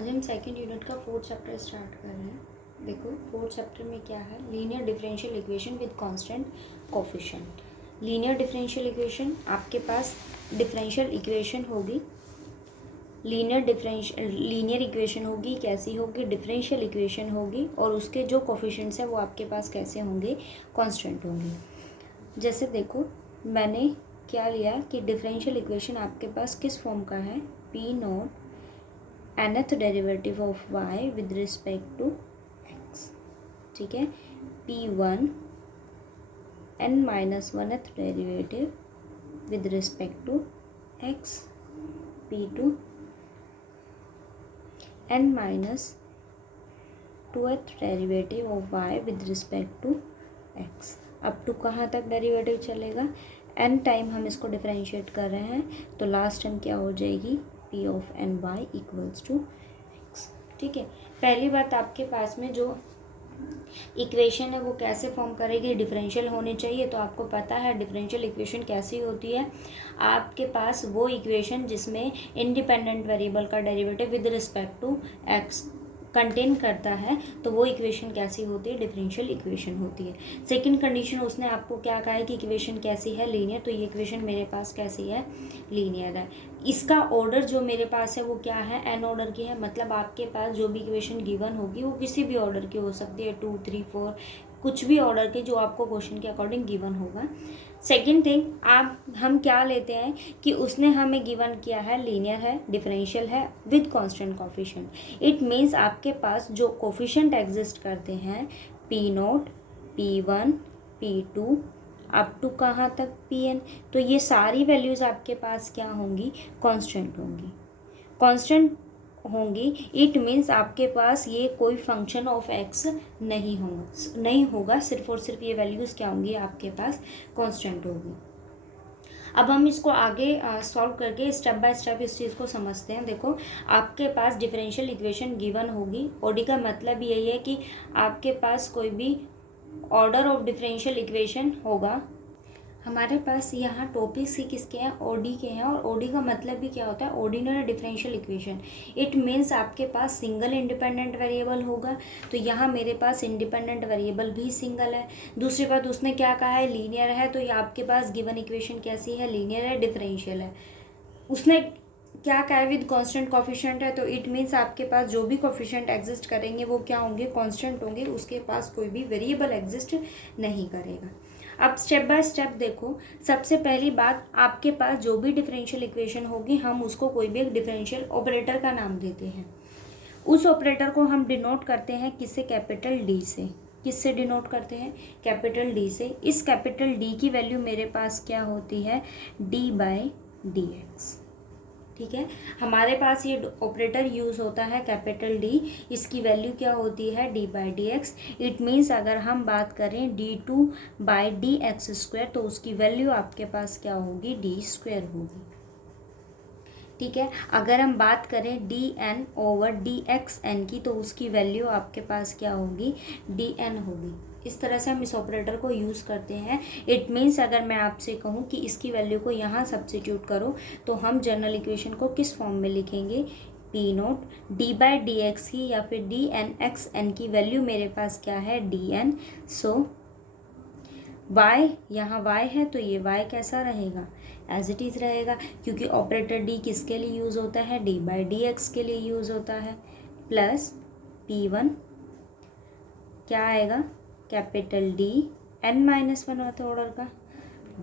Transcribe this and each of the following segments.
आज हम second unit का फोर्थ चैप्टर स्टार्ट कर रहे हैं। देखो फोर्थ चैप्टर में क्या है, linear differential equation with constant coefficient. Linear differential equation, आपके पास डिफरेंशियल इक्वेशन होगी, लीनियर इक्वेशन होगी, कैसी होगी, डिफरेंशियल इक्वेशन होगी, और उसके जो कोफिशिएंट्स हैं वो आपके पास कैसे होंगे, कांस्टेंट होंगे। जैसे देखो मैंने क्या लिया कि डिफरेंशियल इक्वेशन आपके पास किस फॉर्म का है, p naught nth derivative of y with respect to x, ठीक है। p1 n minus 1th derivative with respect to x, p2 n minus 2th derivative of y with respect to x। Up to कहाँ तक derivative चलेगा, n time हम इसको differentiate कर रहे हैं, तो लास्ट टाइम क्या हो जाएगी, p of n y equals to x, ठीक है। पहली बात, आपके पास में जो इक्वेशन है वो कैसे फॉर्म करेगी, डिफरेंशियल होनी चाहिए। तो आपको पता है डिफरेंशियल इक्वेशन कैसी होती है, आपके पास वो इक्वेशन जिसमें इंडिपेंडेंट वेरिएबल का derivative with respect to x contain करता है, तो वो इक्वेशन कैसी होती है, डिफरेंशियल इक्वेशन होती है। सेकंड कंडीशन, उसने आपको क्या कहा है कि इक्वेशन कैसी है, लीनियर। तो ये इक्वेशन मेरे पास कैसी है, लीनियर है। इसका ऑर्डर जो मेरे पास है वो क्या है, एन ऑर्डर की है। मतलब आपके पास जो भी इक्वेशन गिवन होगी वो किसी भी ऑर्डर की हो सकती है, 2, 3, 4, कुछ भी ऑर्डर के जो आपको क्वेश्चन के अकॉर्डिंग गिवन होगा। सेकेंड थिंग, हम क्या लेते हैं कि उसने हमें गिवन किया है लीनियर है, डिफरेंशियल है with constant coefficient. It means आपके पास जो कोफिशिएंट एग्जिस्ट करते हैं, P note, p1, p2 up to कहाँ तक pn, तो ये सारी वैल्यूज़ आपके पास क्या होंगी, कांस्टेंट होंगी। कांस्टेंट होंगी, इट मीन्स आपके पास ये कोई फंक्शन ऑफ x नहीं होगा, सिर्फ और सिर्फ ये वैल्यूज़ क्या होंगी, आपके पास कांस्टेंट होगी। अब हम इसको आगे सॉल्व करके स्टेप बाय स्टेप इस चीज़ को समझते हैं। देखो आपके पास डिफरेंशियल इक्वेशन गिवन होगी, ओडी का मतलब यही है कि आपके पास कोई भी ऑर्डर ऑफ डिफरेंशियल इक्वेशन होगा। हमारे पास यहाँ टॉपिक्स ही किसके हैं, ओडी के हैं, और ओडी का मतलब भी क्या होता है, ordinary differential equation. It means आपके पास सिंगल इंडिपेंडेंट वेरिएबल होगा, तो यहाँ मेरे पास इंडिपेंडेंट वेरिएबल भी सिंगल है। दूसरी बात, उसने क्या कहा है, लीनियर है, तो ये आपके पास गिवन इक्वेशन कैसी है, लीनियर है, डिफरेंशियल है। उसने क्या कहा है, विद कांस्टेंट कोफिशिएंट है, तो इट मीन्स आपके पास जो भी कोफिशिएंट एग्जिस्ट करेंगे वो क्या होंगे, कांस्टेंट होंगे, उसके पास कोई भी वेरिएबल एग्जिस्ट नहीं करेगा। अब स्टेप बाय स्टेप देखो, सबसे पहली बात, आपके पास जो भी डिफरेंशियल इक्वेशन होगी हम उसको कोई भी एक डिफरेंशियल ऑपरेटर का नाम देते हैं। उस ऑपरेटर को हम डिनोट करते हैं किससे, कैपिटल डी से। किससे डिनोट करते हैं, कैपिटल डी से। इस कैपिटल डी की वैल्यू मेरे पास क्या होती है, डी बाय डी एक्स, ठीक है। हमारे पास ये ऑपरेटर यूज़ होता है कैपिटल डी, इसकी वैल्यू क्या होती है, D by D x. It means अगर हम बात करें d2 by D x square, तो उसकी वैल्यू आपके पास क्या होगी, डी स्क्वायर होगी, ठीक है। अगर हम बात करें d n over D x n की, तो उसकी वैल्यू आपके पास क्या होगी, डी एन होगी। इस तरह से हम इस ऑपरेटर को यूज़ करते हैं। इट मीन्स अगर मैं आपसे कहूँ कि इसकी वैल्यू को यहाँ सब्स्टिट्यूट करो, तो हम जनरल इक्वेशन को किस फॉर्म में लिखेंगे, P note D by D X की या फिर डी एन एक्स एन की वैल्यू मेरे पास क्या है, डी एन। सो y, यहाँ y है तो ये y कैसा रहेगा, एज इट इज़ रहेगा, क्योंकि ऑपरेटर d किसके लिए यूज़ होता है, d बाई डी एक्स के लिए यूज़ होता है। प्लस p1 क्या आएगा, कैपिटल D n माइनस 1 होता है ऑर्डर का,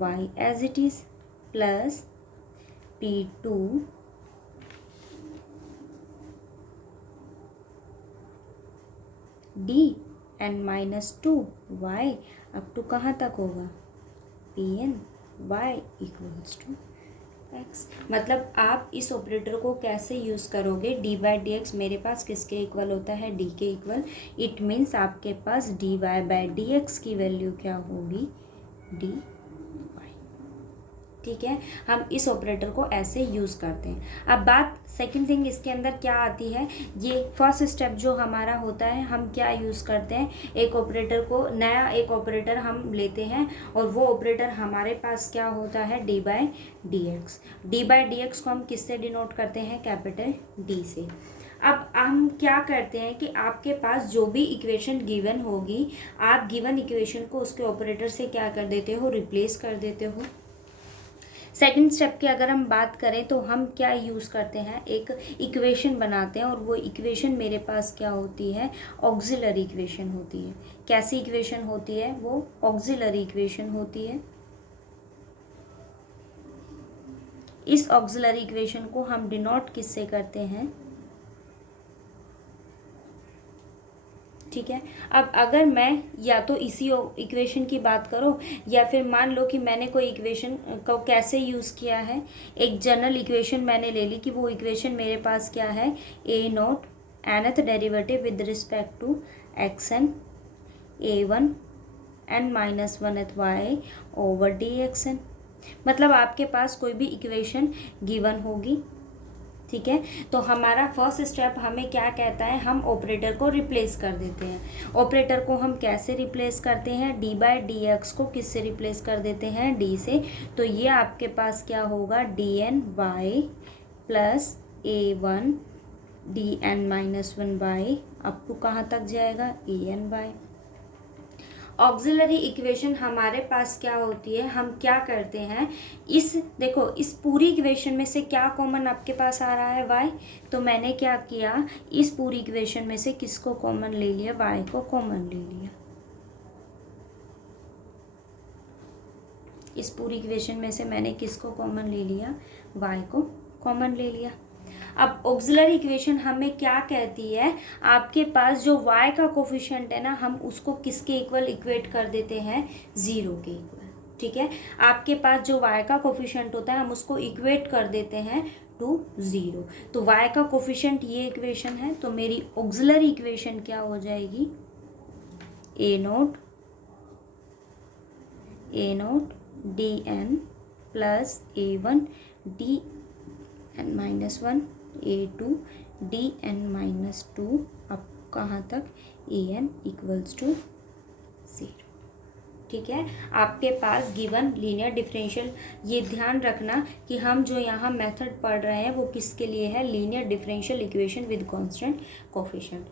y as it is, plus p2 D n minus 2 y up to कहाँ तक होगा, pn y equals to x। मतलब आप इस ऑपरेटर को कैसे यूज़ करोगे, डी बाई डी एक्स मेरे पास किसके इक्वल होता है, डी के इक्वल। इट मीन्स आपके पास D Y by D X की वैल्यू क्या होगी, डी वाई, ठीक है। हम इस ऑपरेटर को ऐसे यूज़ करते हैं। अब बात सेकंड थिंग इसके अंदर क्या आती है, ये फर्स्ट स्टेप जो हमारा होता है, हम क्या यूज़ करते हैं, एक ऑपरेटर को, नया एक ऑपरेटर हम लेते हैं, और वो ऑपरेटर हमारे पास क्या होता है, D by D x. D by D x को हम किससे डिनोट करते हैं, कैपिटल डी से। अब हम क्या करते हैं कि आपके पास जो भी इक्वेशन गिवन होगी, आप गिवन इक्वेशन को उसके ऑपरेटर से क्या कर देते हो, रिप्लेस कर देते हो। सेकंड स्टेप की अगर हम बात करें तो हम क्या यूज़ करते हैं, एक इक्वेशन बनाते हैं और वो इक्वेशन मेरे पास क्या होती है, ऑक्सिलरी इक्वेशन होती है। कैसी इक्वेशन होती है, वो ऑक्सिलरी इक्वेशन होती है। इस ऑक्सिलरी इक्वेशन को हम डिनोट किससे करते हैं, ठीक है। अब अगर मैं या तो इसी इक्वेशन की बात करूं या फिर मान लो कि मैंने कोई इक्वेशन को कैसे यूज़ किया है, एक जनरल इक्वेशन मैंने ले ली कि वो इक्वेशन मेरे पास क्या है, A nought nth derivative with respect to X N a1 n minus one एथ Y over D x N. मतलब आपके पास कोई भी इक्वेशन गिवन होगी, ठीक है, तो हमारा फर्स्ट स्टेप हमें क्या कहता है, हम ऑपरेटर को रिप्लेस कर देते हैं। ऑपरेटर को हम कैसे रिप्लेस करते हैं, डी बाई डी एक्स को किससे रिप्लेस कर देते हैं, डी से। तो ये आपके पास क्या होगा, d n y plus A one D N minus one y up to कहाँ तक जाएगा, a n y. Auxiliary equation हमारे पास क्या होती है, हम क्या करते हैं, इस देखो इस पूरी इक्वेशन में से क्या कॉमन आपके पास आ रहा है, y। तो मैंने क्या किया, इस पूरी इक्वेशन में से किसको कॉमन ले लिया, y को कॉमन ले लिया। इस पूरी इक्वेशन में से मैंने किसको कॉमन ले लिया, y को कॉमन ले लिया। अब ऑक्सिलरी इक्वेशन हमें क्या कहती है, आपके पास जो y का कोफिशिएंट है ना, हम उसको किसके इक्वल इक्वेट कर देते हैं, ज़ीरो के इक्वल, ठीक है। आपके पास जो y का कोफिशिएंट होता है हम उसको इक्वेट कर देते हैं टू ज़ीरो। तो y का कोफिशिएंट ये इक्वेशन है, तो मेरी ऑक्सिलरी इक्वेशन क्या हो जाएगी, A nought D N plus A one D N minus one A two D N minus two अब कहाँ तक, A N equals to zero, ठीक है। आपके पास गिवन लीनियर डिफरेंशियल, ये ध्यान रखना कि हम जो यहाँ मेथड पढ़ रहे हैं वो किसके लिए है, linear differential equation with constant coefficient.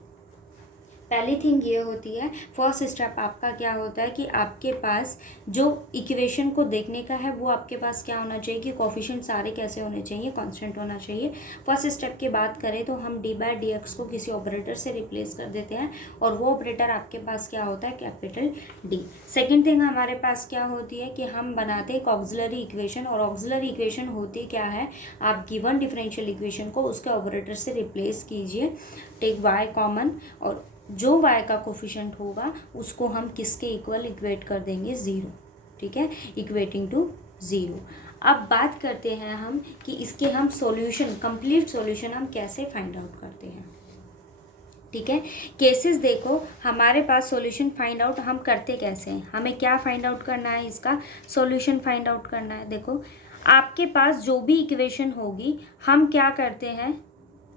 पहली थिंग ये होती है, फर्स्ट स्टेप आपका क्या होता है कि आपके पास जो इक्वेशन को देखने का है वो आपके पास क्या होना चाहिए कि कोफिशिएंट सारे कैसे होने चाहिए, कांस्टेंट होना चाहिए। फर्स्ट स्टेप की बात करें तो हम डी बाई डी एक्स को किसी ऑपरेटर से रिप्लेस कर देते हैं और वो ऑपरेटर आपके पास क्या होता है, कैपिटल डी। सेकेंड थिंग हमारे पास क्या होती है कि हम बनाते हैं एक ऑक्सिलरी इक्वेशन, और ऑक्सिलरी इक्वेशन होती क्या है, आप गिवन डिफरेंशियल इक्वेशन को उसके ऑपरेटर से रिप्लेस कीजिए, टेक वाई कॉमन, और जो y का कोफिशिएंट होगा उसको हम किसके इक्वल इक्वेट कर देंगे, ज़ीरो, ठीक है, इक्वेटिंग टू ज़ीरो। अब बात करते हैं हम कि इसके हम सॉल्यूशन, कंप्लीट सॉल्यूशन हम कैसे फाइंड आउट करते हैं, ठीक है। केसेस देखो हमारे पास सॉल्यूशन फाइंड आउट हम करते कैसे हैं, हमें क्या फाइंड आउट करना है, इसका सॉल्यूशन फाइंड आउट करना है। देखो आपके पास जो भी इक्वेशन होगी हम क्या करते हैं,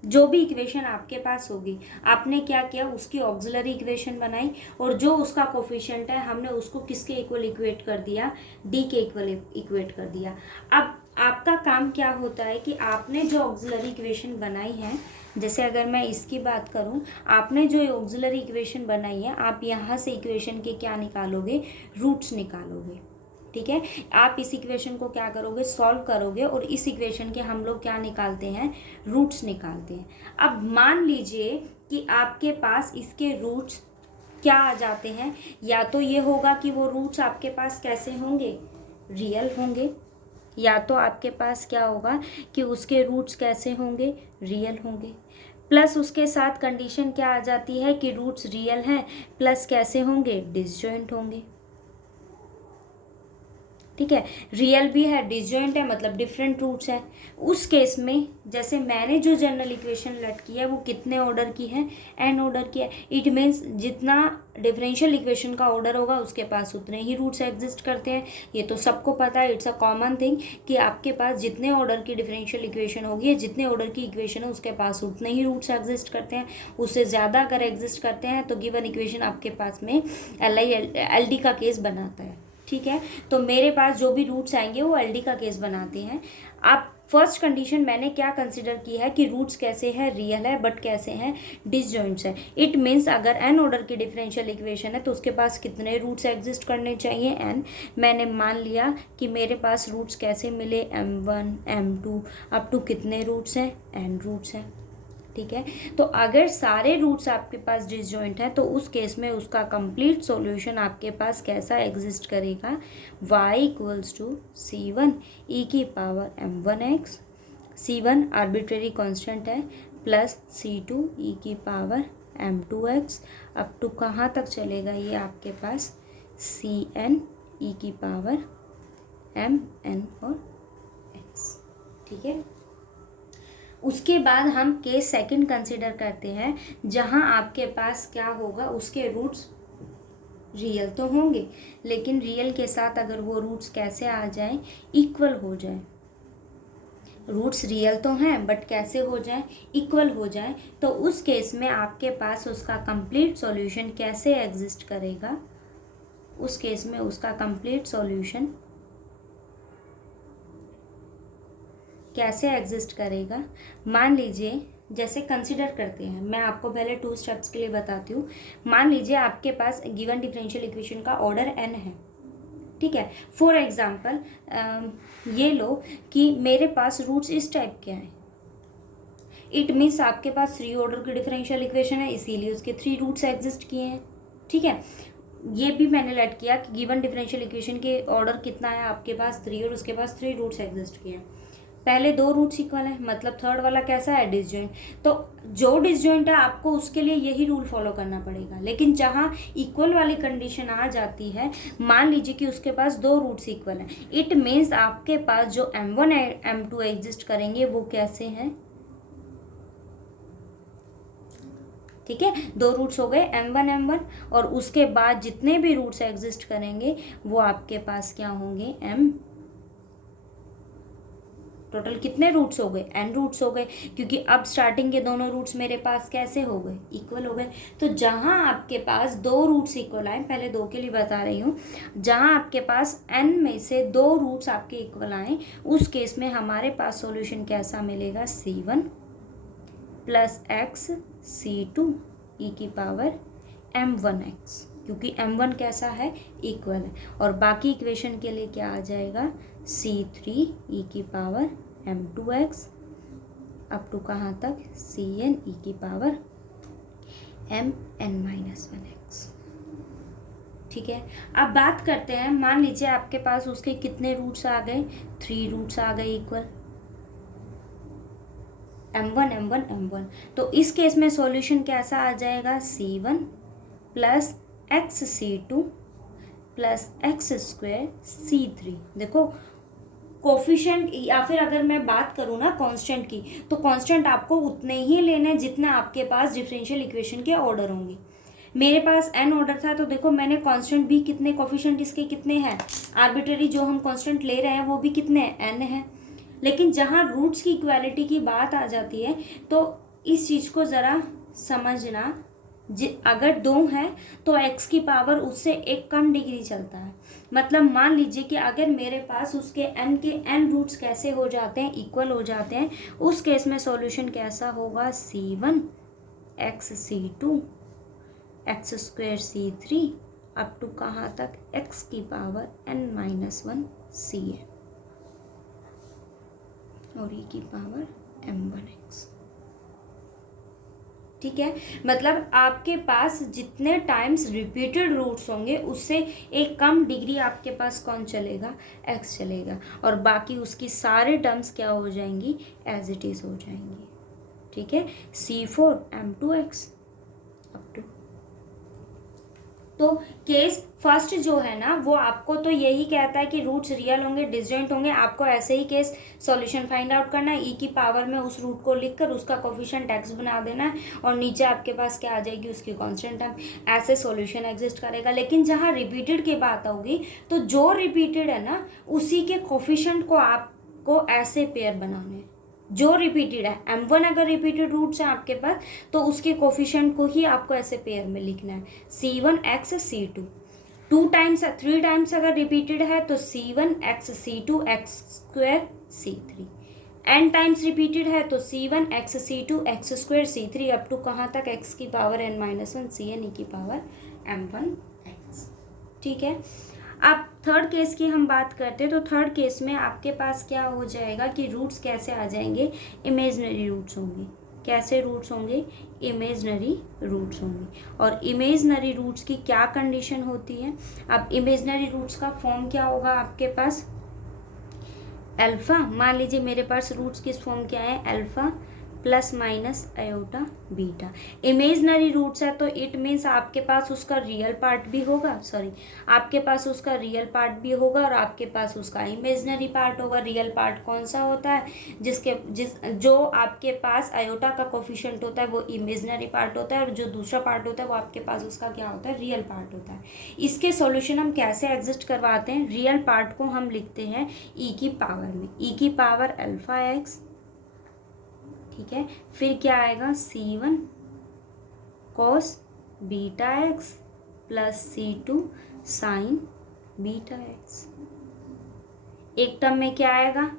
जो भी इक्वेशन आपके पास होगी आपने क्या किया, उसकी ऑक्सिलरी इक्वेशन बनाई और जो उसका कोफिशिएंट है हमने उसको किसके इक्वल इक्वेट कर दिया, डी के इक्वल इक्वेट कर दिया। अब आपका काम क्या होता है कि आपने जो ऑक्सिलरी इक्वेशन बनाई है, जैसे अगर मैं इसकी बात करूं, आपने जो ऑक्सिलरी इक्वेशन बनाई है आप यहाँ से इक्वेशन के क्या निकालोगे, रूट्स निकालोगे, ठीक है। आप इस इक्वेशन को क्या करोगे, सॉल्व करोगे और इस इक्वेशन के हम लोग क्या निकालते हैं, रूट्स निकालते हैं। अब मान लीजिए कि आपके पास इसके रूट्स क्या आ जाते हैं, या तो ये होगा कि वो रूट्स आपके पास कैसे होंगे, रियल होंगे, या तो आपके पास क्या होगा कि उसके रूट्स कैसे होंगे, रियल होंगे, प्लस उसके साथ कंडीशन क्या आ जाती है कि रूट्स रियल हैं प्लस कैसे होंगे, डिसजॉइंट होंगे, ठीक है। रियल भी है, डिसजॉइंट है, मतलब डिफरेंट रूट्स है। उस केस में जैसे मैंने जो जनरल इक्वेशन लेट की है वो कितने ऑर्डर की है, एन ऑर्डर की है। इट मीन्स जितना डिफरेंशियल इक्वेशन का ऑर्डर होगा उसके पास उतने ही रूट्स एग्जिस्ट करते हैं। ये तो सबको पता है, इट्स अ कॉमन थिंग कि आपके पास जितने ऑर्डर की डिफरेंशियल इक्वेशन होगी, जितने ऑर्डर की इक्वेशन है उसके पास उतने ही रूट्स एग्जिस्ट करते हैं। उससे ज़्यादा अगर एग्जिस्ट करते हैं तो गिवन इक्वेशन आपके पास में एल डी का केस बनाता है, ठीक है। तो मेरे पास जो भी रूट्स आएंगे वो एलडी का केस बनाते हैं। आप फर्स्ट कंडीशन मैंने क्या कंसिडर की है कि रूट्स कैसे हैं, रियल है, बट कैसे हैं, डिसजॉइंट्स है। इट मीन्स अगर एन ऑर्डर की डिफरेंशियल इक्वेशन है तो उसके पास कितने रूट्स एग्जिस्ट करने चाहिए, एन। मैंने मान लिया कि मेरे पास रूट्स कैसे मिले, m1 m2 अप टू कितने रूट्स हैं, एन रूट्स हैं। ठीक है। तो अगर सारे रूट्स आपके पास डिसजॉइंट हैं तो उस केस में उसका कंप्लीट सॉल्यूशन आपके पास कैसा एग्जिस्ट करेगा, y equals to c1 e की power m1x, c1 arbitrary constant है, प्लस c2 e की पावर m2x अप टू कहाँ तक चलेगा ये आपके पास cn e की पावर mn और x। ठीक है। उसके बाद हम केस सेकंड कंसिडर करते हैं जहां आपके पास क्या होगा, उसके रूट्स रियल तो होंगे लेकिन रियल के साथ अगर वो रूट्स कैसे आ जाएं, इक्वल हो जाए। रूट्स रियल तो हैं बट कैसे हो जाए, इक्वल हो जाए। तो उस केस में आपके पास उसका कंप्लीट सॉल्यूशन कैसे एग्जिस्ट करेगा, उस केस में उसका कंप्लीट सॉल्यूशन कैसे एग्जिस्ट करेगा। मान लीजिए, जैसे कंसिडर करते हैं, मैं आपको पहले 2 स्टेप्स के लिए बताती हूँ। मान लीजिए आपके पास गिवन डिफरेंशियल इक्वेशन का ऑर्डर n है। ठीक है। फॉर एग्जांपल ये लो कि मेरे पास रूट्स इस टाइप के हैं। इट मीन्स आपके पास 3 ऑर्डर की डिफरेंशियल इक्वेशन है, इसीलिए उसके 3 रूट्स एग्जिस्ट किए हैं। ठीक है। ये भी मैंने लेट किया कि गिवन डिफरेंशियल इक्वेशन के ऑर्डर कितना है, आपके पास 3 और उसके पास 3 रूट्स एग्जिस्ट किए हैं। पहले 2 रूट्स इक्वल है, मतलब थर्ड वाला कैसा है, डिसजॉइंट। तो जो डिसजॉइंट है आपको उसके लिए यही रूल फॉलो करना पड़ेगा। लेकिन जहाँ इक्वल वाली कंडीशन आ जाती है, मान लीजिए कि उसके पास 2 रूट्स इक्वल हैं, इट मीन्स आपके पास जो m1 m2 एग्जिस्ट करेंगे वो कैसे हैं। ठीक है। 2 रूट्स हो गए m1 m1 और उसके बाद जितने भी रूट्स एग्जिस्ट करेंगे वो आपके पास क्या होंगे, m। टोटल कितने रूट्स हो गए, n रूट्स हो गए, क्योंकि अब स्टार्टिंग के दोनों रूट्स मेरे पास कैसे हो गए, इक्वल हो गए। तो जहां आपके पास 2 रूट्स इक्वल आए, पहले 2 के लिए बता रही हूँ, जहां आपके पास n में से 2 रूट्स आपके इक्वल आए, उस केस में हमारे पास सॉल्यूशन कैसा मिलेगा, c1 plus x c2 e की पावर m1x, क्योंकि m1 कैसा है, इक्वल है। और बाकी इक्वेशन के लिए क्या आ जाएगा, c3 e की पावर m2x अप टू कहाँ तक, cn e की पावर mn-1x। ठीक है। अब बात करते हैं, मान लीजिए आपके पास उसके कितने रूट्स आ गए, 3 रूट्स आ गए इक्वल, m1 m1 m1। तो इस केस में सॉल्यूशन कैसा आ जाएगा, c1 plus x c2 plus x square c3। देखो कोफिशिएंट, या फिर अगर मैं बात करूँ ना कांस्टेंट की, तो कांस्टेंट आपको उतने ही लेने जितना आपके पास डिफरेंशियल इक्वेशन के ऑर्डर होंगे। मेरे पास n ऑर्डर था तो देखो मैंने कांस्टेंट भी कितने, कोफिशिएंट इसके कितने हैं, आर्बिट्रेरी जो हम कांस्टेंट ले रहे हैं वो भी कितने हैं, n है। लेकिन जहाँ रूट्स की इक्वालिटी की बात आ जाती है तो इस चीज़ को ज़रा समझना, अगर 2 है तो x की पावर उससे एक कम डिग्री चलता है। मतलब मान लीजिए कि अगर मेरे पास उसके n के n रूट्स कैसे हो जाते हैं, इक्वल हो जाते हैं, उस केस में सॉल्यूशन कैसा होगा, c1 x c2 x square c3 up to कहाँ तक, x की पावर n-1 cn और e की पावर m1x। ठीक है। मतलब आपके पास जितने टाइम्स रिपीटेड रूट्स होंगे उससे एक कम डिग्री आपके पास कौन चलेगा, x चलेगा, और बाकी उसकी सारे टर्म्स क्या हो जाएंगी, एज इट इज़ हो जाएंगी। ठीक है। c4 m2x अप टू, तो केस फर्स्ट जो है ना वो आपको तो यही कहता है कि रूट्स रियल होंगे, डिसजॉइंट होंगे। आपको ऐसे ही केस सॉल्यूशन फाइंड आउट करना है, ई की पावर में उस रूट को लिखकर उसका कोफिशिएंट एक्स बना देना है और नीचे आपके पास क्या आ जाएगी, उसकी कांस्टेंट टर्म। ऐसे सॉल्यूशन एग्जिस्ट करेगा। लेकिन जहाँ रिपीटेड की बात होगी तो जो रिपीटेड है ना उसी के कोफिशिएंट को आपको ऐसे पेयर बनाने हैं। जो रिपीटेड है, m1 अगर रिपीटेड रूट्स हैं आपके पास तो उसके कोफिशिएंट को ही आपको ऐसे पेयर में लिखना है, c1 x c2। 3 टाइम्स अगर रिपीटेड है तो C1 x C2 x square C3, n times repeated है तो C1 x C2 x square C3 up to कहाँ तक x की पावर n-1 Cn e की पावर m1 x। ठीक है, अब थर्ड केस की हम बात करते हैं तो थर्ड केस में आपके पास क्या हो जाएगा कि रूट्स कैसे आ जाएंगे, इमेजनरी रूट्स होंगे। कैसे रूट्स होंगे, इमेजनरी रूट्स होंगे। और इमेजनरी रूट्स की क्या कंडीशन होती है, अब इमेजनरी रूट्स का फॉर्म क्या होगा आपके पास, अल्फा। मान लीजिए मेरे पास रूट्स किस फॉर्म के आए हैं, alpha plus minus iota beta. Imaginary roots है तो इट मीन्स आपके पास उसका रियल पार्ट भी होगा, आपके पास उसका रियल पार्ट भी होगा और आपके पास उसका इमेजनरी पार्ट होगा। रियल पार्ट कौन सा होता है, जो आपके पास आयोटा का कोफिशिएंट होता है वो इमेजनरी पार्ट होता है, और जो दूसरा पार्ट होता है वो आपके पास उसका क्या होता है, रियल पार्ट होता है। इसके सॉल्यूशन हम कैसे एग्जिस्ट करवाते हैं, रियल पार्ट को हम लिखते हैं ई की पावर में, ई की पावर अल्फा एक्स। ठीक है, फिर क्या आएगा C1 cos beta x plus C2 sign beta x. एक टर्म में क्या आएगा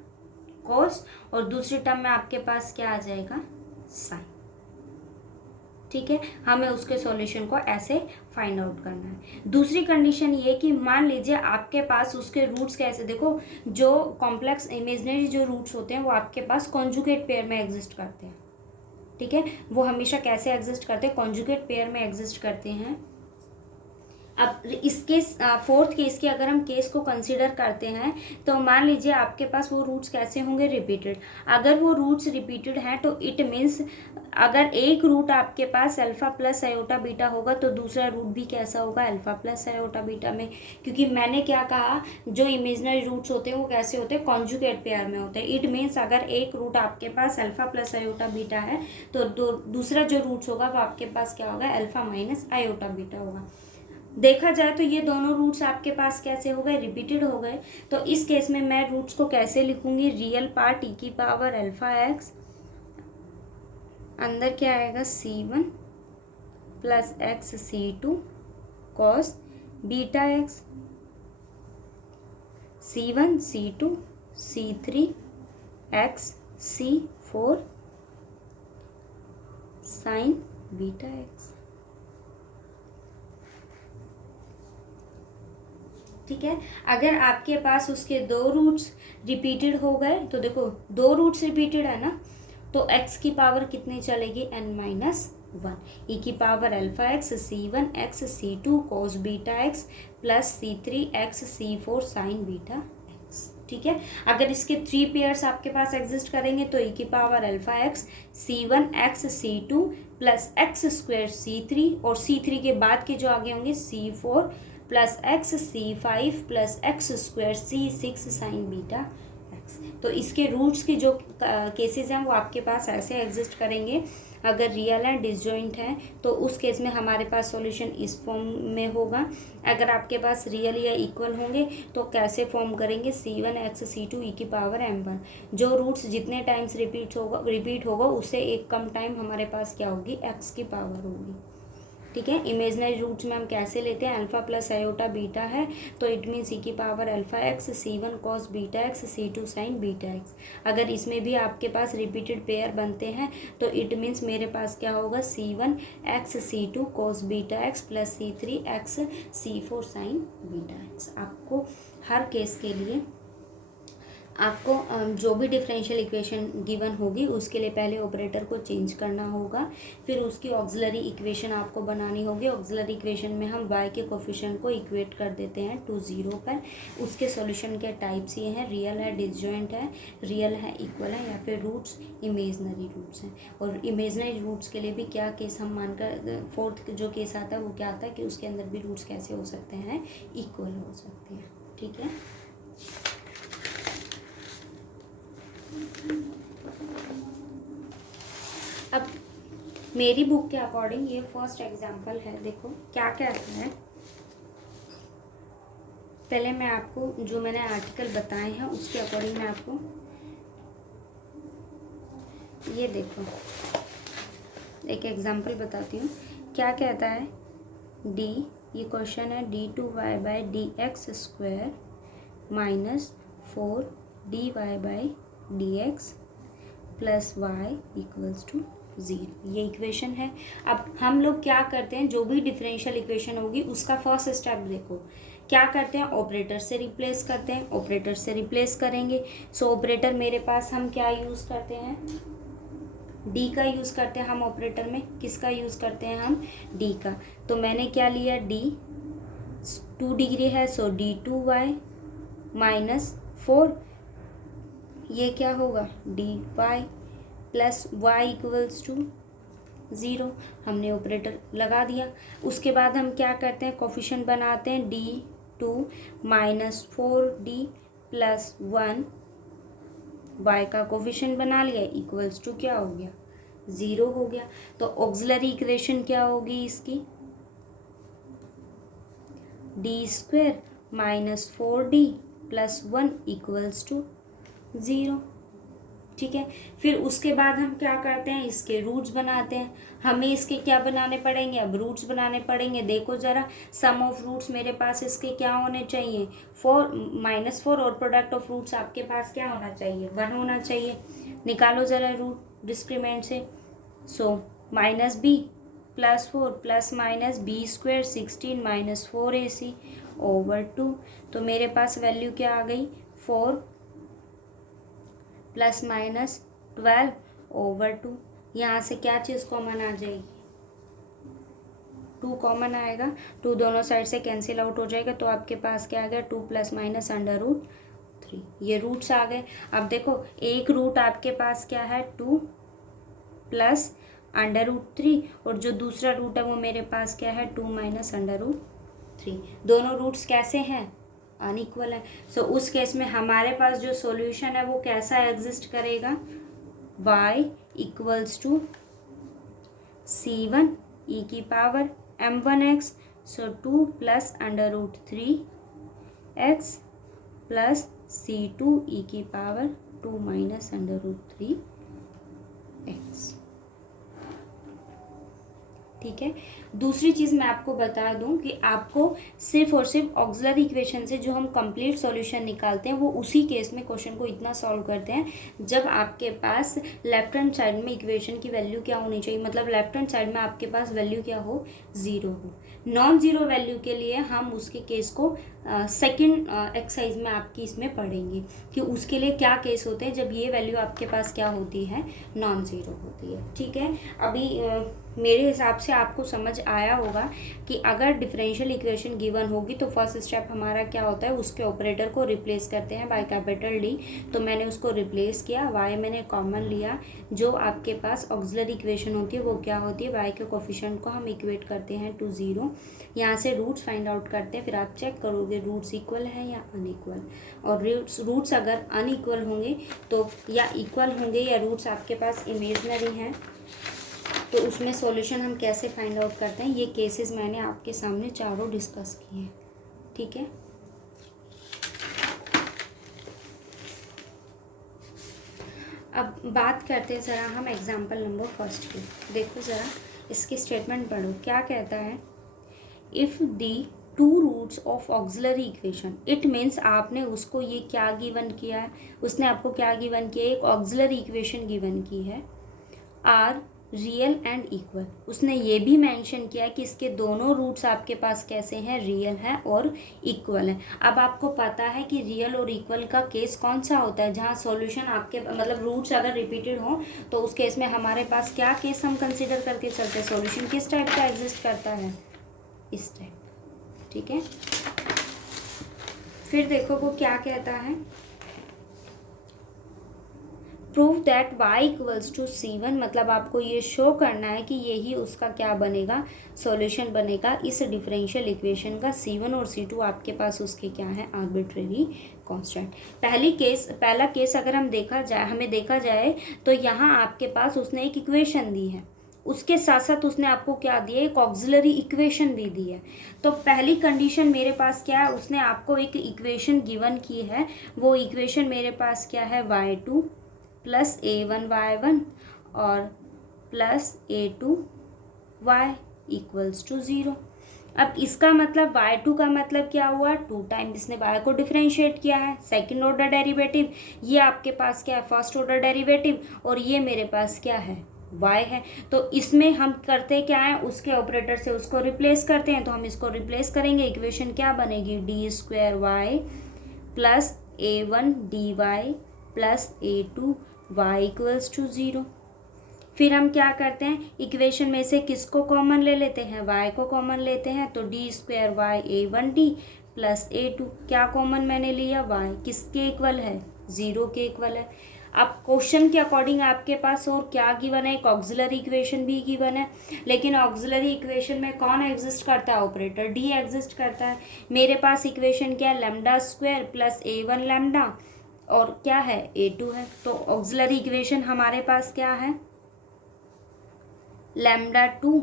cos और दूसरी टर्म में आपके पास क्या आ जाएगा साइन। ठीक है, हमें उसके सॉल्यूशन को ऐसे फाइंड आउट करना है। दूसरी कंडीशन ये कि मान लीजिए आपके पास उसके रूट्स कैसे, देखो जो कॉम्प्लेक्स इमेजनरी जो रूट्स होते हैं वो आपके पास कॉन्जुगेट पेयर में एग्जिस्ट करते हैं। ठीक है, वो हमेशा कैसे एग्जिस्ट करते हैं, कॉन्जुगेट पेयर में एग्जिस्ट करते हैं। अब इसके फोर्थ केस की अगर हम केस को कंसीडर करते हैं तो मान लीजिए आपके पास वो रूट्स कैसे होंगे, रिपीटेड। अगर वो रूट्स रिपीटेड हैं तो इट मीन्स अगर एक रूट आपके पास अल्फा प्लस आयोटा बीटा होगा तो दूसरा रूट भी कैसा होगा, अल्फा प्लस आयोटा बीटा में। क्योंकि मैंने क्या कहा, जो इमेजनरी रूट्स होते हैं वो कैसे होते हैं, कॉन्जुगेट पेयर में होते हैं। इट मीन्स अगर एक रूट आपके पास अल्फा प्लस आयोटा बीटा है तो दूसरा जो रूट्स होगा वो आपके पास क्या होगा, अल्फा माइनस आयोटा बीटा होगा। देखा जाए तो ये दोनों रूट्स आपके पास कैसे हो गए, रिपीटेड हो गए। तो इस केस में मैं रूट्स को कैसे लिखूंगी, रियल पार्ट ई की पावर अल्फा एक्स, अंदर क्या आएगा C1 plus x C2 cos beta x, C1 C2 C3 x C4 sign beta x. ठीक है, अगर आपके पास उसके दो रूट्स रिपीटेड हो गए तो देखो दो रूट्स रिपीटेड है ना, तो x की पावर कितनी चलेगी, n-1, e की power alpha x C1 x C2 cos beta x plus C3 x C4 sign beta x. ठीक है, अगर इसके 3 पेयर्स आपके पास एग्जिस्ट करेंगे तो e की power alpha x C1 x C2 plus x square C3 और C3 के बाद के जो आगे होंगे C4 plus x C5 plus x square C6 sign beta x. तो इसके रूट्स की जो केसेस हैं वो आपके पास ऐसे एग्जिस्ट करेंगे। अगर रियल है, डिसजॉइंट है, तो उस केस में हमारे पास सॉल्यूशन इस फॉर्म में होगा। अगर आपके पास रियल या इक्वल होंगे तो कैसे फॉर्म करेंगे, C1 x C2 e की पावर m1। जो रूट्स जितने टाइम्स रिपीट होगा उससे एक कम टाइम हमारे पास क्या होगी, x की पावर होगी। ठीक है, इमेजनरी रूट्स में हम कैसे लेते हैं, अल्फा प्लस आयोटा बीटा है तो इट मीन्स ई की power alpha x C1 cos beta x C2 sign beta x. अगर इसमें भी आपके पास रिपीटेड पेयर बनते हैं तो इट मीन्स मेरे पास क्या होगा, C1 x C2 cos beta x plus C3 x C4 sign beta x. आपको हर केस के लिए आपको जो भी डिफरेंशियल इक्वेशन गिवन होगी उसके लिए पहले ऑपरेटर को चेंज करना होगा, फिर उसकी ऑक्सिलरी इक्वेशन आपको बनानी होगी। ऑक्सिलरी इक्वेशन में हम y के कोफिशिएंट को इक्वेट कर देते हैं टू 0 पर। उसके सॉल्यूशन के टाइप्स ये हैं, रियल है, डिसजॉइंट है, रियल है, इक्वल है, या फिर रूट्स इमेजनरी रूट्स हैं। और इमेजनरी रूट्स के लिए भी क्या केस हम मानकर, फोर्थ जो केस आता है वो क्या आता है कि उसके अंदर भी रूट्स कैसे हो सकते हैं, इक्वल हो सकते हैं। ठीक है, अब मेरी बुक के अकॉर्डिंग ये फर्स्ट एग्जांपल है। देखो क्या कहता है, पहले मैं आपको जो मैंने आर्टिकल बताए हैं उसके अकॉर्डिंग मैं आपको ये देखो एक एग्जांपल बताती हूँ। क्या कहता है, D ये क्वेश्चन है d2y/dx² minus 4dy/dx plus y equals to 0। ये इक्वेशन है। अब हम लोग क्या करते हैं, जो भी डिफरेंशियल इक्वेशन होगी उसका फर्स्ट स्टेप देखो क्या करते हैं, ऑपरेटर से रिप्लेस करते हैं। ऑपरेटर से रिप्लेस करेंगे सो ऑपरेटर मेरे पास हम क्या यूज़ करते हैं, डी का यूज़ करते हैं हम ऑपरेटर में। किसका यूज़ करते हैं हम, डी का। तो मैंने क्या लिया, डी 2 डिग्री है सो d2y माइनस 4, ये क्या होगा dy plus y equals to 0। हमने ऑपरेटर लगा दिया। उसके बाद हम क्या करते हैं, कोफिशिएंट बनाते हैं, d2 minus 4d plus 1 y का कोफिशिएंट बना लिया इक्वल्स टू क्या हो गया, 0 हो गया। तो ऑक्सिलरी इक्वेशन क्या होगी इसकी, d² minus 4d plus 1 equals to 0। ठीक है, फिर उसके बाद हम क्या करते हैं, इसके रूट्स बनाते हैं। हमें इसके क्या बनाने पड़ेंगे, अब रूट्स बनाने पड़ेंगे। देखो ज़रा, सम ऑफ रूट्स मेरे पास इसके क्या होने चाहिए, 4 -4, और प्रोडक्ट ऑफ रूट्स आपके पास क्या होना चाहिए, 1 होना चाहिए। निकालो ज़रा रूट डिस्क्रिमिनेंट से। सो -b plus 4 plus minus b² 16 minus 4ac over 2। तो मेरे पास वैल्यू क्या आ गई, 4 प्लस माइनस 12 ओवर 2। यहाँ से क्या चीज़ कॉमन आ जाएगी, 2 कॉमन आएगा, 2 दोनों साइड से कैंसिल आउट हो जाएगा। तो आपके पास क्या आ गया, 2 प्लस माइनस √3। ये रूट्स आ गए। अब देखो, एक रूट आपके पास क्या है, 2 प्लस √3, और जो दूसरा रूट है वो मेरे पास क्या है, 2 माइनस √3। दोनों रूट्स कैसे हैं, अनइक्वल है। सो उस केस में हमारे पास जो सॉल्यूशन है वो कैसा एग्जिस्ट करेगा, y equals to c1 e की power m1x। So 2 plus √3x plus c2 e की पावर 2 माइनस √3x। ठीक है, दूसरी चीज़ मैं आपको बता दूं कि आपको सिर्फ और सिर्फ ऑक्सिलरी इक्वेशन से जो हम कंप्लीट सॉल्यूशन निकालते हैं वो उसी केस में क्वेश्चन को इतना सॉल्व करते हैं जब आपके पास लेफ्ट हैंड साइड में इक्वेशन की वैल्यू क्या होनी चाहिए, मतलब लेफ्ट हैंड साइड में आपके पास वैल्यू क्या हो, 0 हो। नॉन ज़ीरो वैल्यू के लिए हम उसके केस को सेकंड एक्सरसाइज में आपकी इसमें पढ़ेंगे कि उसके लिए क्या केस होते हैं जब ये वैल्यू आपके पास क्या होती है, नॉन ज़ीरो होती है। ठीक है, अभी मेरे हिसाब से आपको समझ आया होगा कि अगर डिफरेंशियल इक्वेशन गिवन होगी तो फर्स्ट स्टेप हमारा क्या होता है, उसके ऑपरेटर को रिप्लेस करते हैं बाय कैपिटल डी। तो मैंने उसको रिप्लेस किया, वाई मैंने कॉमन लिया। जो आपके पास ऑक्सिलरी इक्वेशन होती है वो क्या होती है, वाई के कोफिशिएंट को हम इक्वेट करते हैं टू 0। यहाँ से रूट्स फाइंड आउट करते हैं, फिर आप चेक करोगे रूट्स इक्वल है या अनइक्वल। और रूट्स अगर अनइक्वल होंगे तो या इक्वल होंगे या रूट्स आपके पास इमेजनरी हैं तो उसमें सॉल्यूशन हम कैसे फाइंड आउट करते हैं, ये केसेस मैंने आपके सामने चारों डिस्कस किए हैं। ठीक है, अब बात करते हैं ज़रा हम एग्जाम्पल नंबर फर्स्ट की। देखो ज़रा इसकी स्टेटमेंट पढ़ो, क्या कहता है, if the 2 roots of auxiliary equation, it means आपने उसको ये क्या गिवन किया है, उसने आपको क्या गिवन किया है, एक ऑक्सिलरी इक्वेशन गिवन की है, आर रियल एंड इक्वल। उसने ये भी मेंशन किया है कि इसके दोनों रूट्स आपके पास कैसे हैं, रियल हैं और इक्वल हैं। अब आपको पता है कि रियल और इक्वल का केस कौन सा होता है, जहाँ सॉल्यूशन आपके मतलब रूट्स अगर रिपीटेड हो तो उस केस में हमारे पास क्या केस हम कंसिडर करके चलते हैं, सॉल्यूशन किस टाइप का एग्जिस्ट करता है, इस टाइप। ठीक है, फिर देखो वो क्या कहता है, prove that y equals to c1, मतलब आपको ये शो करना है कि यही उसका क्या बनेगा, सॉल्यूशन बनेगा इस डिफरेंशियल इक्वेशन का। c1 और c2 आपके पास उसके क्या है, आर्बिट्रेरी कांस्टेंट। पहला केस अगर हमें देखा जाए तो यहाँ आपके पास उसने एक इक्वेशन दी है, उसके साथ साथ उसने आपको क्या दिया, एक ऑक्सिलरी इक्वेशन भी दी है। तो पहली कंडीशन मेरे पास क्या है, उसने आपको एक इक्वेशन गिवन की है, वो इक्वेशन मेरे पास क्या है, y2 प्लस a1y1 और प्लस a2y इक्वल्स टू 0। अब इसका मतलब y2 का मतलब क्या हुआ, 2 टाइम इसने y को डिफरेंशिएट किया है, सेकंड ऑर्डर डेरिवेटिव। ये आपके पास क्या है, फर्स्ट ऑर्डर डेरिवेटिव, और ये मेरे पास क्या है, y है। तो इसमें हम करते क्या है, उसके ऑपरेटर से उसको रिप्लेस करते हैं। तो हम इसको रिप्लेस करेंगे, इक्वेशन क्या बनेगी, d square y plus a1 dy plus a2 y equals to 0। फिर हम क्या करते हैं, इक्वेशन में से किसको कॉमन ले लेते हैं, y को कॉमन लेते हैं। तो D square Y a1d plus a2, क्या कॉमन मैंने लिया, y किसके इक्वल है, 0 के इक्वल है। अब क्वेश्चन के अकॉर्डिंग आपके पास और क्या गिवन है, एक ऑक्सिलरी इक्वेशन भी गिवन है, लेकिन ऑक्सिलरी इक्वेशन में कौन एग्जिस्ट करता है, ऑपरेटर डी एग्जिस्ट करता है। मेरे पास इक्वेशन क्या है, lambda square plus a1 lambda और क्या है, a2 है। तो ऑक्सिलरी इक्वेशन हमारे पास क्या है, lambda 2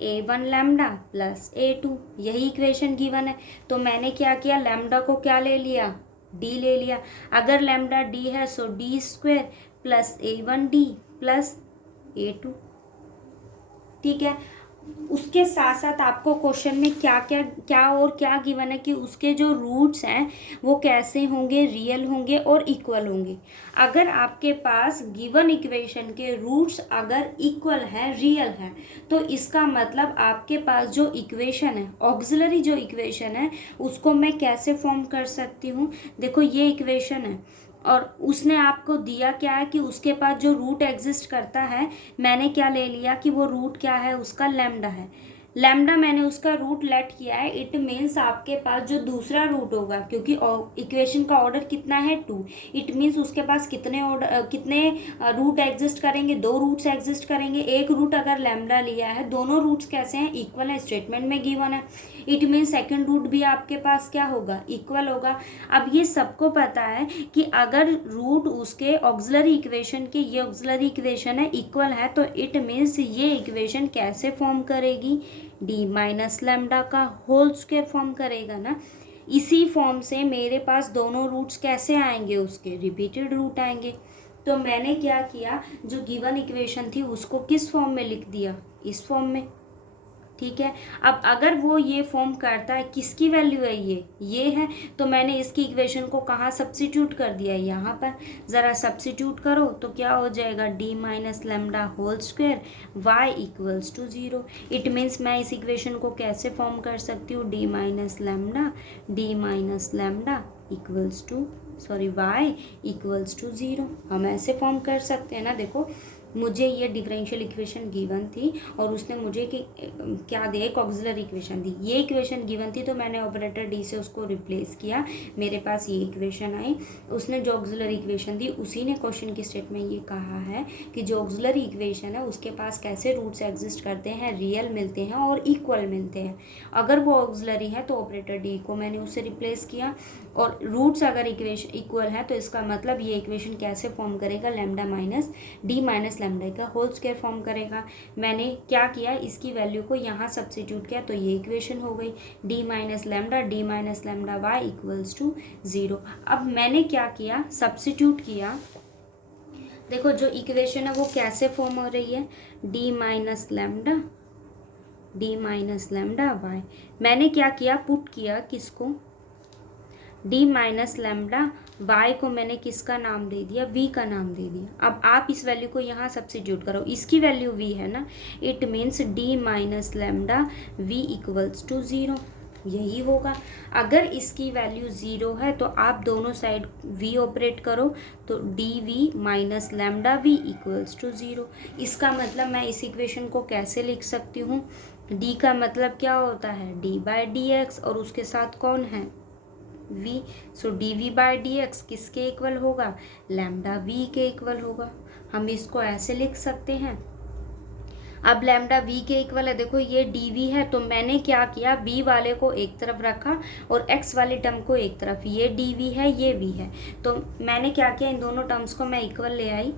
a1 lambda plus a2, यही इक्वेशन गिवन है। तो मैंने क्या किया, लैम्डा को क्या ले लिया, d ले लिया। अगर लैम्डा d है so D square plus a1d plus a2, ठीक है। उसके साथ साथ आपको क्वेश्चन में क्या क्या क्या और क्या गिवन है कि उसके जो रूट्स हैं वो कैसे होंगे, रियल होंगे और इक्वल होंगे। अगर आपके पास गिवन इक्वेशन के रूट्स अगर इक्वल है, रियल है, तो इसका मतलब आपके पास जो इक्वेशन है, ऑक्सिलरी जो इक्वेशन है, उसको मैं कैसे फॉर्म कर सकती हूँ। देखो ये इक्वेशन है और उसने आपको दिया क्या है कि उसके पास जो रूट एग्जिस्ट करता है, मैंने क्या ले लिया कि वो रूट क्या है, उसका लैम्डा है। लैम्डा मैंने उसका रूट लेट किया है, इट मीन्स आपके पास जो दूसरा रूट होगा, क्योंकि इक्वेशन का ऑर्डर कितना है, 2, इट मीन्स उसके पास कितने रूट एग्जिस्ट करेंगे, 2 रूट्स एग्जिस्ट करेंगे। एक रूट अगर लैम्डा लिया है, दोनों रूट्स कैसे हैं, इक्वल है, स्टेटमेंट में गिवन है। इट मीन्स सेकंड रूट भी आपके पास क्या होगा, इक्वल होगा। अब ये सबको पता है कि अगर रूट उसके ऑक्सिलरी इक्वेशन के, ये ऑक्सिलरी इक्वेशन है, इक्वल है, तो इट मीन्स ये इक्वेशन कैसे फॉर्म करेगी, डी माइनस लैम्डा का होल स्क्वायर फॉर्म करेगा ना। इसी फॉर्म से मेरे पास दोनों रूट्स कैसे आएंगे, उसके रिपीटेड रूट आएंगे। तो मैंने क्या किया, जो गिवन इक्वेशन थी उसको किस फॉर्म में लिख दिया, इस फॉर्म में, ठीक है। अब अगर वो ये फॉर्म करता है, किसकी वैल्यू है, ये है, तो मैंने इसकी इक्वेशन को कहाँ सब्सिट्यूट कर दिया, यहाँ पर। ज़रा सब्सिट्यूट करो तो क्या हो जाएगा, d minus lambda whole square y equals to 0। It means मैं इस इक्वेशन को कैसे फॉर्म कर सकती हूँ, d minus lambda equals to y equals to 0। हम ऐसे फॉर्म कर सकते हैं ना। देखो मुझे ये डिफरेंशियल इक्वेशन गिवन थी और उसने मुझे क्या दिया, एक ऑक्सिलरी इक्वेशन दी। ये इक्वेशन गिवन थी तो मैंने ऑपरेटर डी से उसको रिप्लेस किया, मेरे पास ये इक्वेशन आई। उसने जो ऑक्सिलरी इक्वेशन दी उसी ने क्वेश्चन की स्टेट में ये कहा है कि जो ऑक्सिलरी इक्वेशन है उसके पास कैसे रूट्स एग्जिस्ट करते हैं, रियल मिलते हैं और इक्वल मिलते हैं। अगर वो ऑक्सिलरी है तो ऑपरेटर डी को मैंने उससे रिप्लेस किया, और रूट्स अगर इक्वेशन इक्वल है तो इसका मतलब ये इक्वेशन कैसे फॉर्म करेगा, lambda minus D minus lambda का होल स्क्वायर फॉर्म करेगा। मैंने क्या किया, इसकी वैल्यू को यहाँ सब्सिट्यूट किया तो ये इक्वेशन हो गई, d minus lambda Y equals to 0। अब मैंने क्या किया, सब्सिट्यूट किया। देखो जो इक्वेशन है वो कैसे फॉर्म हो रही है, डी माइनस लैम्डा वाई। मैंने क्या किया, पुट किया किसको, डी माइनस लैम्डा वाई को मैंने किसका नाम दे दिया, वी का नाम दे दिया। अब आप इस वैल्यू को यहाँ सब्सिट्यूट करो, इसकी वैल्यू वी है ना, it means d minus lambda v equals to 0, यही होगा। अगर इसकी वैल्यू 0 है तो आप दोनों साइड v ऑपरेट करो, तो d v minus lambda v equals to 0। इसका मतलब मैं इस इक्वेशन को कैसे लिख सकती हूँ, d का मतलब क्या होता है, d बाय डी एक्स, और उसके साथ कौन है, v। So d v by D x किसके इक्वल होगा, लैम्डा v के इक्वल होगा। हम इसको ऐसे लिख सकते हैं। अब लैम्डा v के इक्वल है, देखो ये dv है, तो मैंने क्या किया, v वाले को एक तरफ रखा और x वाले टर्म को एक तरफ। ये dv है, ये v है, तो मैंने क्या किया, इन दोनों टर्म्स को मैं इक्वल ले आई,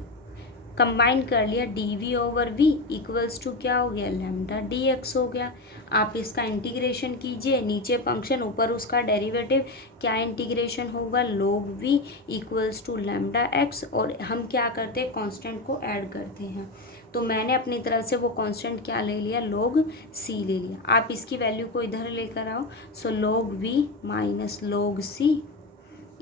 कंबाइन कर लिया, d v over v equals to क्या हो गया, लैम्डा डी एक्स हो गया। आप इसका इंटीग्रेशन कीजिए, नीचे फंक्शन ऊपर उसका डेरिवेटिव, क्या इंटीग्रेशन होगा, log v equals to lambda x, और हम क्या करते हैं, कांस्टेंट को ऐड करते हैं। तो मैंने अपनी तरफ से वो कांस्टेंट क्या ले लिया, लॉग सी ले लिया। आप इसकी वैल्यू को इधर लेकर आओ, so log v minus log c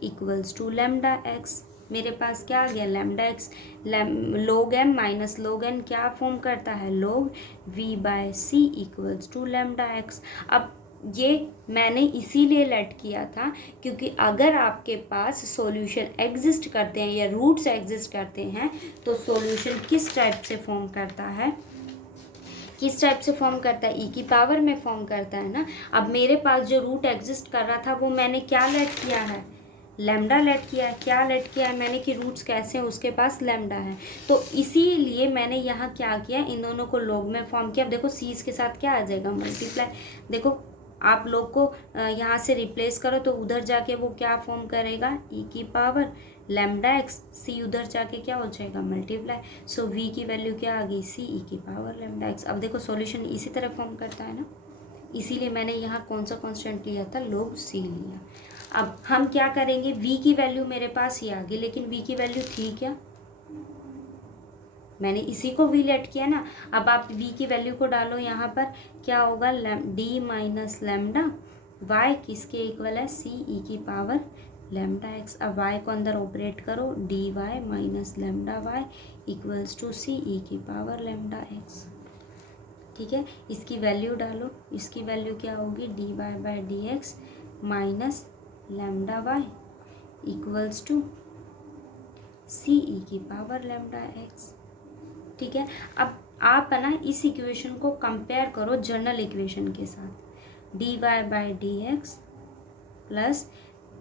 equals to lambda x. मेरे पास क्या आ गया, lambda x, log m minus log n क्या फॉर्म करता है, log v by c equals to lambda x. अब ये मैंने इसीलिए लेट किया था क्योंकि अगर आपके पास सॉल्यूशन एग्जिस्ट करते हैं या रूट्स एग्जिस्ट करते हैं तो सॉल्यूशन किस टाइप से फॉर्म करता है, किस टाइप से फॉर्म करता है, ई की पावर में फॉर्म करता है ना। अब मेरे पास जो रूट एग्जिस्ट कर रहा था वो मैंने क्या लेट किया है, लैम्डा लेट किया है। क्या लेट किया है मैंने कि रूट्स कैसे हैं, उसके पास लैम्डा है, तो इसीलिए मैंने यहाँ क्या किया, इन दोनों को लॉग में फॉर्म किया। अब देखो सीज के साथ क्या आ जाएगा, मल्टीप्लाई। देखो आप लोग को यहाँ से रिप्लेस करो तो उधर जाके वो क्या फॉर्म करेगा, ई की पावर लैम्डा एक्स, सी उधर जाके क्या हो जाएगा, मल्टीप्लाई। सो वी की वैल्यू क्या आ गई, सी ई की पावर लैम्डा एक्स। अब देखो सॉल्यूशन इसी तरह फॉर्म करता है ना, इसीलिए मैंने यहाँ कौन सा कांस्टेंट लिया था, लॉग सी लिया। अब हम क्या करेंगे, v की वैल्यू मेरे पास ये आ गई, लेकिन v की वैल्यू थी क्या, मैंने इसी को v लेट किया ना। अब आप v की वैल्यू को डालो यहाँ पर, क्या होगा, d माइनस लैम्डा y किसके इक्वल है, c e की पावर लैम्डा x। अब y को अंदर ऑपरेट करो, dy minus lambda y equals to c e की पावर लैम्डा x। ठीक है, इसकी वैल्यू डालो, इसकी वैल्यू क्या होगी, dy by D X minus lambda Y equals to C E की पावर लैम्डा एक्स। ठीक है, अब आप है ना इस इक्वेशन को कंपेयर करो जनरल इक्वेशन के साथ, d Y by D x plus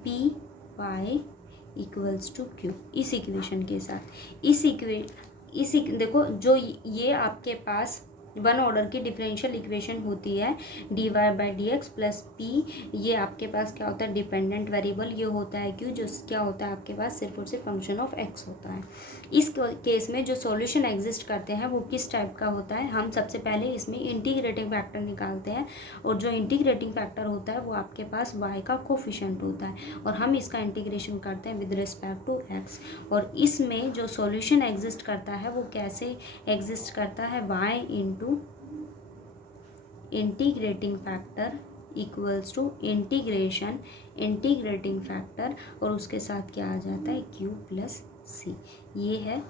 p y equals to q, इस इक्वेशन के साथ। देखो जो ये आपके पास वन ऑर्डर की डिफरेंशियल इक्वेशन होती है, d Y by D x plus p, ये आपके पास क्या होता है, डिपेंडेंट वेरिएबल, ये होता है क्यू, जो क्या होता है आपके पास सिर्फ और सिर्फ फंक्शन ऑफ एक्स होता है। इस केस में जो सॉल्यूशन एग्जिस्ट करते हैं वो किस टाइप का होता है, हम सबसे पहले इसमें इंटीग्रेटिंग फैक्टर निकालते हैं, और जो इंटीग्रेटिंग फैक्टर होता है वो आपके पास वाई का कोफिशिएंट होता है, और हम इसका इंटीग्रेशन करते हैं विद रिस्पेक्ट टू एक्स। और इसमें जो सॉल्यूशन एग्जिस्ट करता है वो कैसे एग्जिस्ट करता है, y into integrating factor equals to integrating factor, और उसके साथ क्या आ जाता है, क्यू प्लस सी। ये है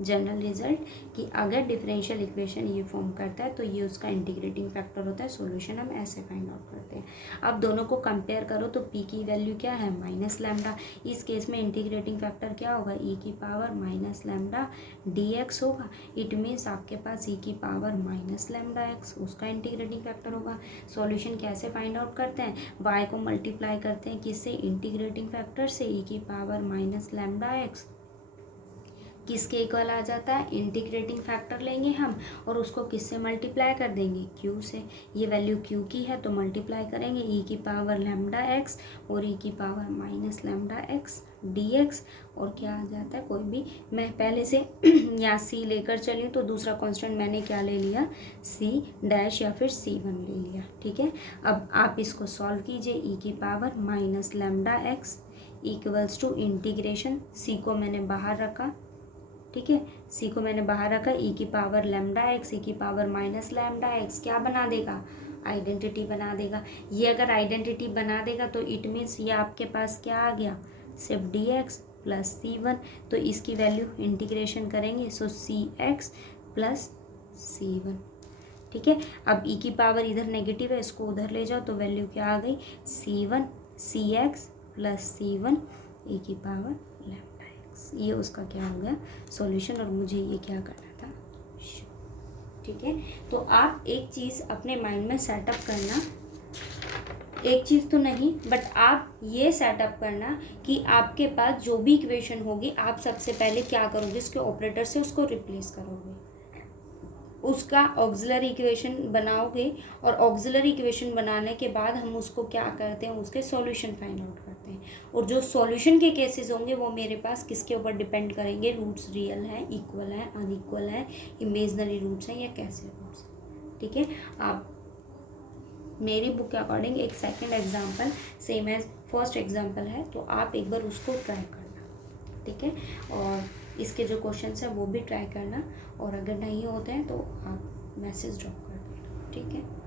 जनरल रिजल्ट कि अगर डिफरेंशियल इक्वेशन ये फॉर्म करता है तो ये उसका इंटीग्रेटिंग फैक्टर होता है। सॉल्यूशन हम ऐसे फाइंड आउट करते हैं। अब दोनों को कंपेयर करो तो p की वैल्यू क्या है, माइनस लैम्डा। इस केस में इंटीग्रेटिंग फैक्टर क्या होगा, e की पावर माइनस लैम्डा dx होगा। इट मीन्स आपके पास e की पावर माइनस लैम्डा x उसका इंटीग्रेटिंग फैक्टर होगा। सॉल्यूशन कैसे फाइंड आउट करते हैं, y को मल्टीप्लाई करते हैं किससे, इंटीग्रेटिंग फैक्टर से, e की पावर माइनस लैम्डा x किसके इक्वल आ जाता है, इंटीग्रेटिंग फैक्टर लेंगे हम और उसको किससे मल्टीप्लाई कर देंगे, q से। ये वैल्यू q की है तो मल्टीप्लाई करेंगे e की पावर लैम्डा x और e की पावर माइनस लैम्डा x dx, और क्या आ जाता है, कोई भी, मैं पहले से यहाँ c लेकर चली तो दूसरा कांस्टेंट मैंने क्या ले लिया, c डैश या फिर c1 ले लिया। ठीक है, अब आप इसको सॉल्व कीजिए, e की पावर minus lambda x equals to integration, c को मैंने बाहर रखा, ठीक है, सी को मैंने बाहर रखा, ई की पावर लैम्डा एक्स, ई की पावर माइनस लैम्डा एक्स क्या बना देगा, आइडेंटिटी बना देगा। ये अगर आइडेंटिटी बना देगा तो इट मीन्स ये आपके पास क्या आ गया, सिर्फ डी एक्स प्लस सी वन, तो इसकी वैल्यू इंटीग्रेशन करेंगे, सो सी एक्स प्लस सी वन। ठीक है, अब ई की पावर इधर नेगेटिव है, इसको उधर ले जाओ तो वैल्यू क्या आ गई, सी वन सी एक्स प्लस सी वन ई की पावर लैम्डा। ये उसका क्या हो गया सॉल्यूशन, और मुझे ये क्या करना था। ठीक है, तो आप एक चीज़ अपने माइंड में सेटअप करना, एक चीज़ तो नहीं बट आप ये सेटअप करना कि आपके पास जो भी इक्वेशन होगी आप सबसे पहले क्या करोगे, इसके ऑपरेटर से उसको रिप्लेस करोगे। उसका ऑक्सिलरी इक्वेशन बनाओगे और ऑक्सिलरी इक्वेशन बनाने के बाद हम उसको क्या करते हैं, उसके सॉल्यूशन फाइंड आउट करते हैं। और जो सॉल्यूशन के केसेस होंगे वो मेरे पास किसके ऊपर डिपेंड करेंगे, रूट्स रियल हैं, इक्वल हैं, अनइक्वल हैं, इमेजनरी रूट्स हैं या कैसे रूट्स हैं। ठीक है, आप मेरी बुक के अकॉर्डिंग एक second example same as first example है, तो आप एक बार उसको ट्राई करना। ठीक है, और इसके जो क्वेश्चंस हैं वो भी ट्राई करना, और अगर नहीं होते हैं तो आप मैसेज ड्रॉप कर देना। ठीक है।